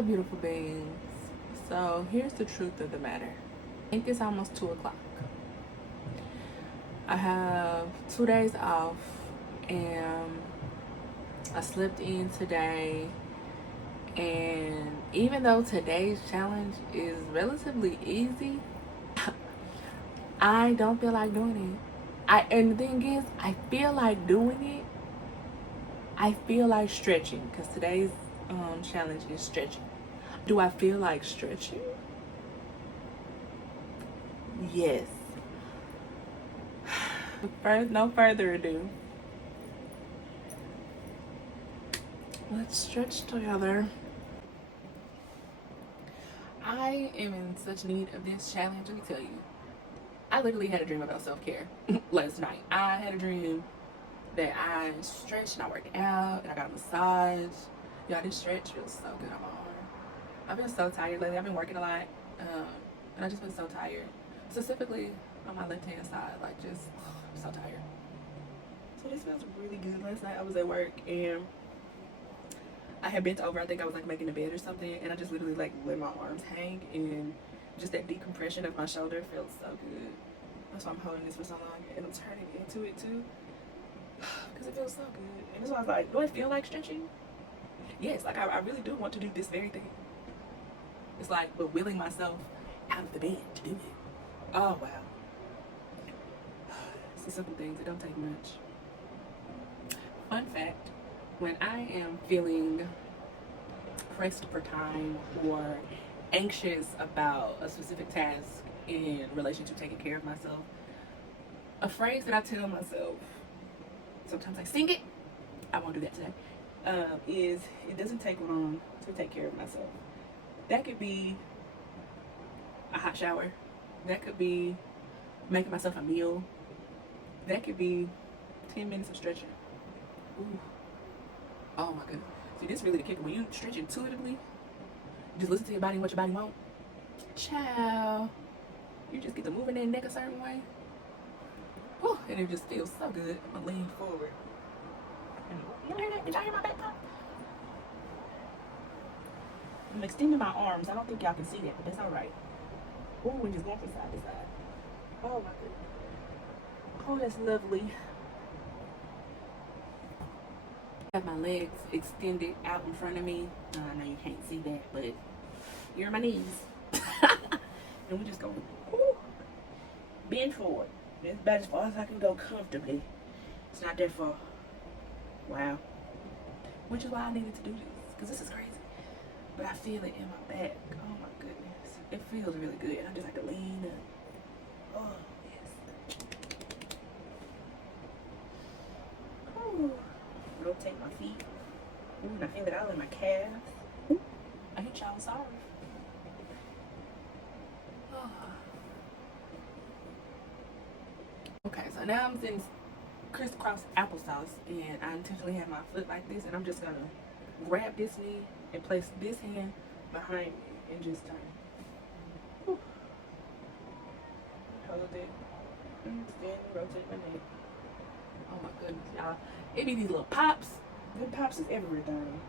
up, beautiful beings? So here's the truth of the matter. I think it's almost 2 o'clock. I have 2 days off and I slept in today. And even though today's challenge is relatively easy, I don't feel like doing it. And the thing is, I feel like doing it. I feel like stretching because today's challenge is stretching. Do I feel like stretching? Yes. No further ado. Let's stretch together. I am in such need of this challenge. Let me tell you. I literally had a dream about self-care last night. I had a dream that I stretched and I worked out and I got a massage. Y'all, this stretch feels so good on my arm. I've been so tired lately. I've been working a lot, and I've just been so tired. Specifically on my left-hand side, like just I'm so tired. So this feels really good. Last night I was at work and I had bent over. I think I was like making a bed or something, and I just literally like let my arms hang, and just that decompression of my shoulder feels so good. That's why I'm holding this for so long, and I'm turning into it too, because it feels so good. And that's why I was like, do I feel like stretching? Yes, like I really do want to do this very thing. It's like, but willing myself out of the bed to do it. Oh wow. It's the simple things. It don't take much. Fun fact, when I am feeling pressed for time or anxious about a specific task in relation to taking care of myself, a phrase that I tell myself, sometimes I sing it, I won't do that today, is it doesn't take long to take care of myself. That could be a hot shower. That could be making myself a meal. That could be 10 minutes of stretching. Ooh. Oh my goodness. See, this is really the kicker. When you stretch intuitively, just listen to your body and what your body wants. Ciao. You just get to moving that neck a certain way. Whew, and it just feels so good. I'm gonna lean forward. You hear that? Did y'all hear my back pop? I'm extending my arms. I don't think y'all can see that, but that's alright. Ooh, we're just going from side to side. Oh my goodness. Oh, that's lovely. I have my legs extended out in front of me. I know you can't see that, but you're on my knees. And we just go, ooh, bend forward. That's about as far as I can go comfortably. It's not that far. Wow. Which is why I needed to do this, because this is crazy. But I feel it in my back. Oh my goodness. It feels really good. And I just have to lean up. Oh, yes. Ooh. Rotate my feet. Ooh, and I feel it all in my calves. Ooh. I hit y'all, sorry. Oh. Okay, so now I'm in crisscross applesauce, and I intentionally have my foot like this, and I'm just gonna grab this knee and place this hand behind me and just turn. Whew. Hold it. And rotate my neck. Oh my goodness, y'all. It be these little pops. Them pops is everything.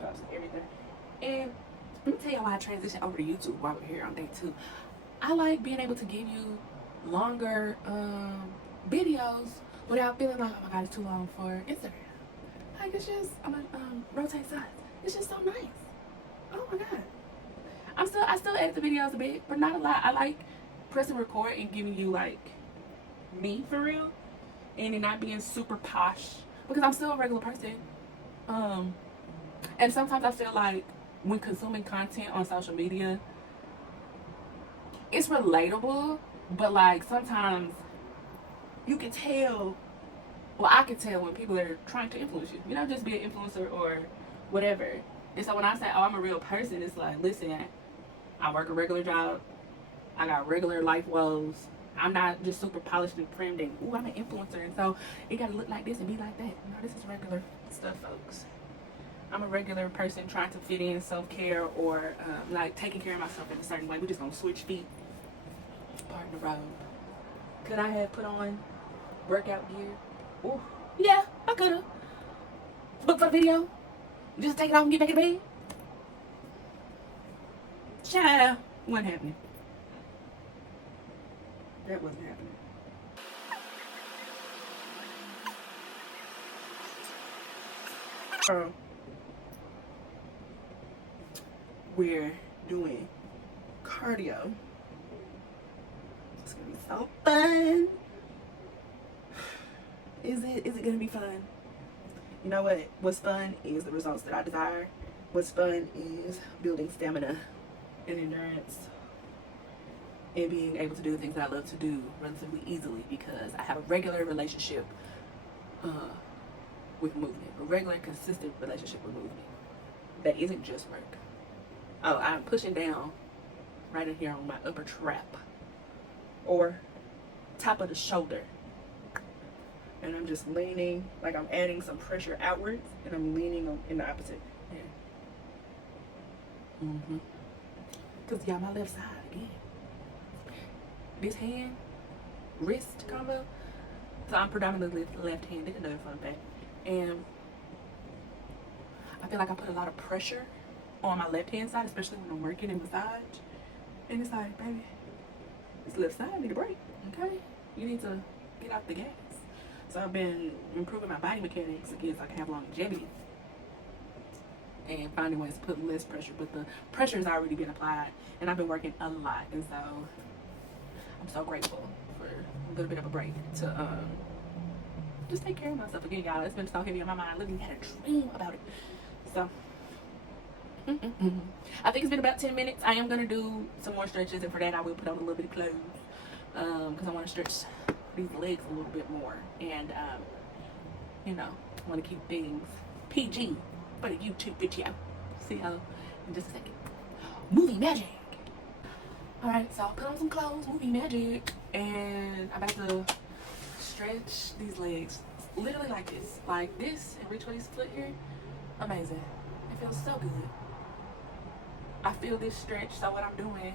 Pops is everything. And let me tell y'all why I transitioned over to YouTube while we're here on day 2. I like being able to give you longer videos without feeling like, oh my god, it's too long for Instagram. Like, it's just, I'm gonna rotate sides. It's just so nice. Oh my god. I still edit the videos a bit, but not a lot. I like pressing record and giving you like me for real, and it not being super posh, because I'm still a regular person. And sometimes I feel like when consuming content on social media, it's relatable, but like sometimes you can tell, well, I can tell when people are trying to influence you, just be an influencer or whatever. And so when I say, oh, I'm a real person, it's like, listen, I work a regular job, I got regular life woes, I'm not just super polished and primed and, ooh, I'm an influencer, and so it gotta look like this and be like that. This is regular stuff, folks. I'm a regular person trying to fit in self-care or like taking care of myself in a certain way. We're just gonna switch feet. Pardon the road. Could I have put on workout gear? Ooh, Yeah, I could have. Book for the video. Just take it off and get back in the bed. Child, wasn't happening. That wasn't happening. We're doing cardio. It's gonna be so fun. Is it gonna be fun? You know what? What's fun is the results that I desire. What's fun is building stamina and endurance and being able to do the things that I love to do relatively easily because I have a regular relationship with movement, a regular, consistent relationship with movement that isn't just work. Oh, I'm pushing down right in here on my upper trap or top of the shoulder. And I'm just leaning, like I'm adding some pressure outwards, and I'm leaning on, in the opposite hand. Because y'all, my left side again. This hand, wrist combo. So I'm predominantly left-handed, another fun fact. And I feel like I put a lot of pressure on my left-hand side, especially when I'm working in massage. And it's like, baby, this left side need a break, okay? You need to get out the gas. So I've been improving my body mechanics again so I can have longevity and finding ways to put less pressure, but the pressure has already been applied and I've been working a lot, and so I'm so grateful for a little bit of a break to just take care of myself again, y'all. It's been so heavy on my mind. I literally had a dream about it. So I think it's been about 10 minutes. I am going to do some more stretches, and for that I will put on a little bit of clothes because I want to stretch these legs a little bit more, and you know, I want to keep things PG for the YouTube video. See y'all in just a second. Movie magic. Alright, so I'll put on some clothes, movie magic, and I'm about to stretch these legs literally like this, and reach for this foot here. Amazing. It feels so good. I feel this stretch, so what I'm doing,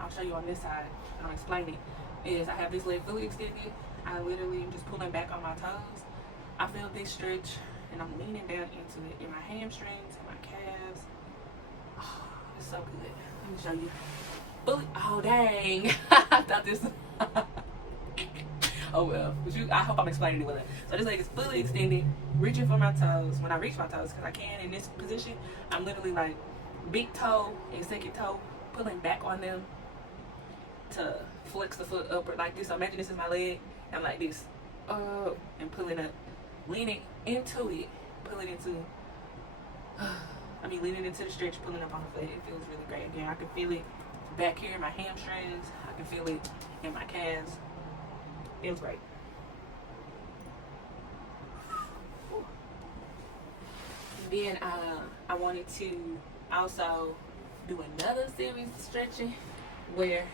I'll show you on this side and I'll explain it, is I have this leg fully extended. I literally am just pulling back on my toes. I feel this stretch and I'm leaning down into it in my hamstrings and my calves. Oh, it's so good. Let me show you. Fully, oh dang. I thought this oh well. But I hope I'm explaining it well. So this leg is fully extended, reaching for my toes. When I reach my toes, because I can in this position, I'm literally like big toe and second toe pulling back on them to flex the foot upward like this. So imagine this is my leg. I'm like this, and pulling up, leaning into it, pulling into, leaning into the stretch, pulling up on the foot. It feels really great. Again, I can feel it back here in my hamstrings. I can feel it in my calves. Feels great. And then I wanted to also do another series of stretching where,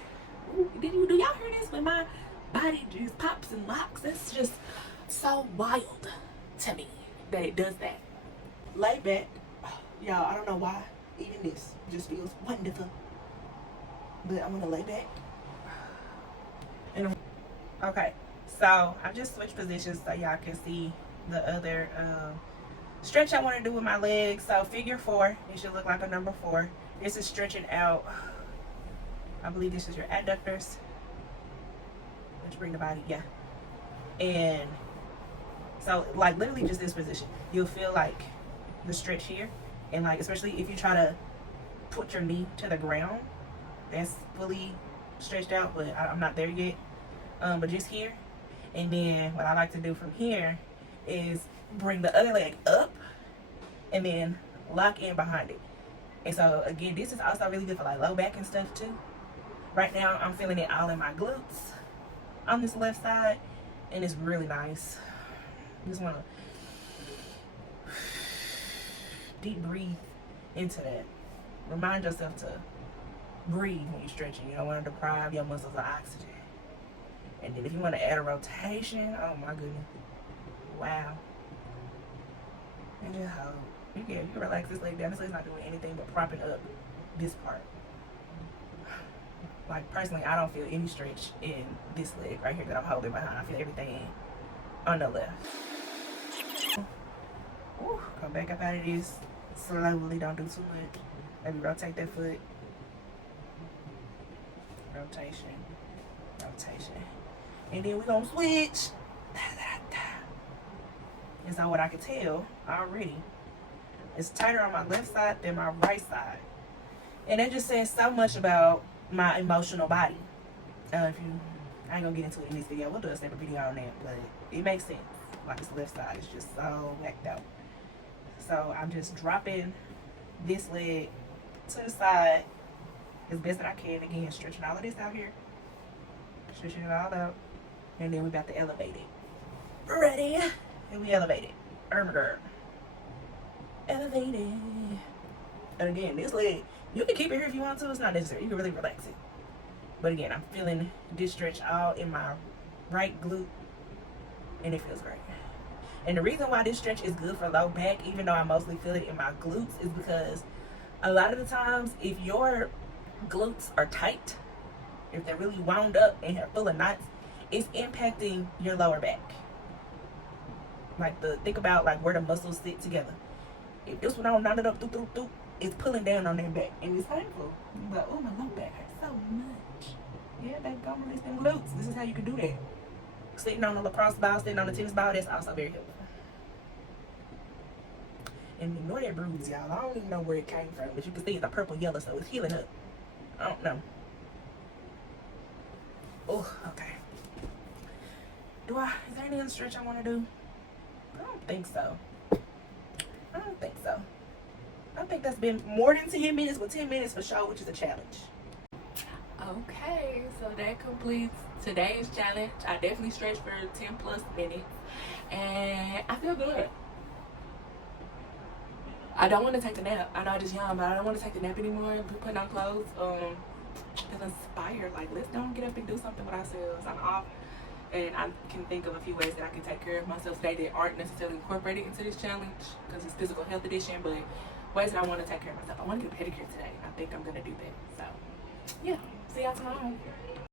do y'all hear this? When my body just pops and locks, it's just so wild to me that it does that. Lay back. Y'all, I don't know why even this just feels wonderful, but I'm gonna lay back. And okay, so I just switched positions so y'all can see the other stretch I want to do with my legs. So figure 4, it should look like a number 4. This is stretching out, I believe this is your adductors. Let's bring the body, yeah. And so like literally just this position, you'll feel like the stretch here, and like especially if you try to put your knee to the ground, that's fully stretched out, but I'm not there yet. But just here, and then what I like to do from here is bring the other leg up and then lock in behind it. And so again, this is also really good for like low back and stuff too. Right now I'm feeling it all in my glutes on this left side, and it's really nice. Just want to deep breathe into that. Remind yourself to breathe when you're stretching. You don't want to deprive your muscles of oxygen. And then if you want to add a rotation, oh my goodness, wow. And just hold. You can relax this leg down. This leg's not doing anything but propping up this part. Like personally, I don't feel any stretch in this leg right here that I'm holding behind. I feel everything on the left. back up out of this. Slowly, don't do too much. Maybe rotate that foot. Rotation. Rotation. And then we're gonna switch. And so what I can tell already, it's tighter on my left side than my right side. And that just says so much about my emotional body. I ain't gonna get into it in this video. We'll do a separate video on that, but it makes sense. Like this left side is just so whacked out. So I'm just dropping this leg to the side as best that I can. Again, stretching all of this out here. Stretching it all out. And then we're about to elevate it. Ready? And we elevate it. Girl. Elevate it. And again, this leg, you can keep it here if you want to. It's not necessary. You can really relax it. But again, I'm feeling this stretch all in my right glute. And it feels great. And the reason why this stretch is good for low back, even though I mostly feel it in my glutes, is because a lot of the times, if your glutes are tight, if they're really wound up and are full of knots, it's impacting your lower back. Like think about like where the muscles sit together. If this one don't knot it up, it's pulling down on their back, and it's painful. You're like, oh, my lower back hurts so much. Yeah, baby, go release them glutes. This is how you can do that. Sitting on a lacrosse ball, sitting on a tennis ball, that's also very helpful. And ignore that bruise, y'all. I don't even know where it came from, but you can see it's a purple yellow, so it's healing up. I don't know. Oh, okay. Is there any other stretch I want to do? I don't think so. I think that's been more than 10 minutes, but 10 minutes for sure, which is a challenge. Okay, so that completes today's challenge. I definitely stretched for 10 plus minutes, and I feel good. I don't want to take the nap. I know I'm just young, but I don't want to take the nap anymore. Putting on clothes. Feel inspired. Like, let's don't get up and do something with ourselves. I'm off, and I can think of a few ways that I can take care of myself today that aren't necessarily incorporated into this challenge because it's physical health edition, but ways that I want to take care of myself. I want to get a pedicure today. I think I'm gonna do that. So, yeah. See y'all tomorrow.